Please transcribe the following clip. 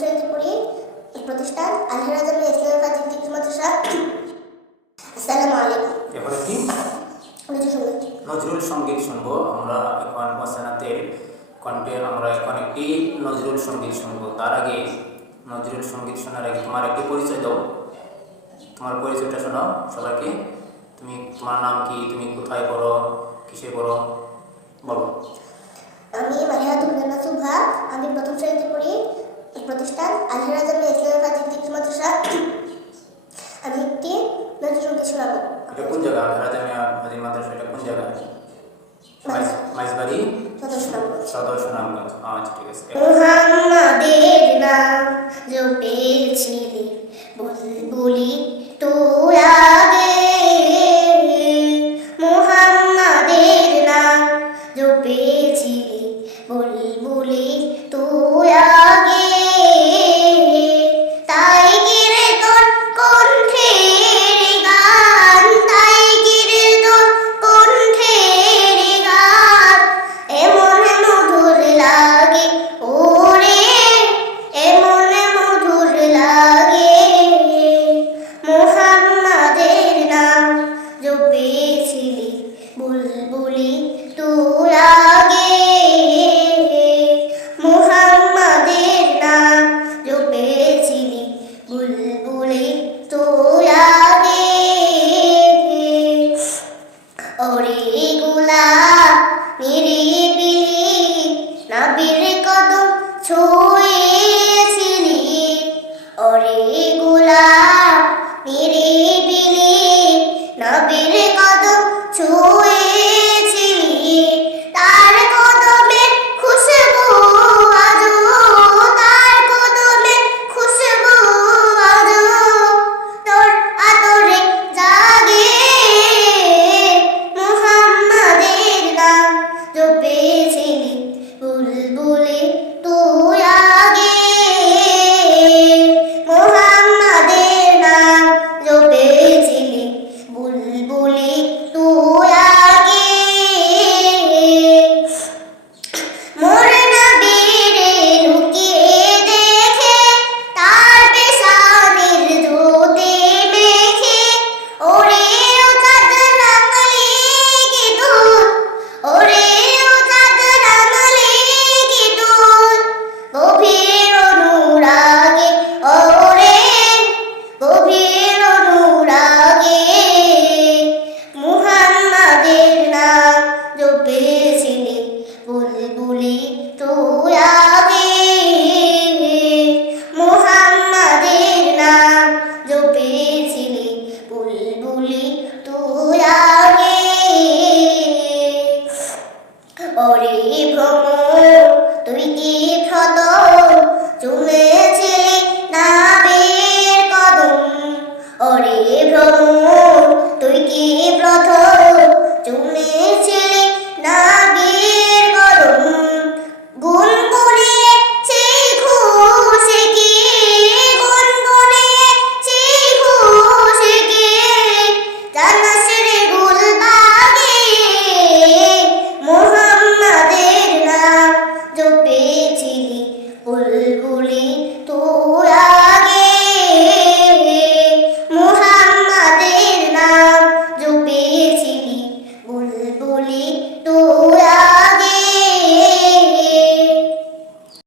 শ্রেণীতে পড়ি এই প্রতিষ্ঠান। আলহারা জামিয়া ইসলামী ফাজিল ডিগ্রি মাদ্রাসা। আসসালামু আলাইকুম। এবারে কি? নজরুল সংগীত। শুনব। আমরা এখন মাসানাতের কণ্ঠে আমরা এখন একটি নজরুল সংগীত শুনব। তার আগে নজরুল সংগীত শোনার আগে তোমার একটি পরিচয় দাও। তোমার পরিচয়টা শোনাও সবাইকে। তুমি তোমার নাম কি? তুমি কোথায় পড়ো? কিসে পড়ো? বলো। আমি মারিয়াতুল জান্নাত সুভা আমি প্রথম শ্রেণীতে পড়ি এই প্রতিষ্ঠান আলহারা জামিয়া ইসলামী ফাজিল ডিগ্রি মাদ্রাসা আমি একটি নজরুল সংগীত এটা কোন জায়গা? আলহারা জামিয়া হাজির মাদ্রাসা এটা কোন জায়গা? মাইজ- মাইজবাড়ি সদর সদস্য সদর সুনামগঞ্জ আচ্ছা ঠিক আছে। Two.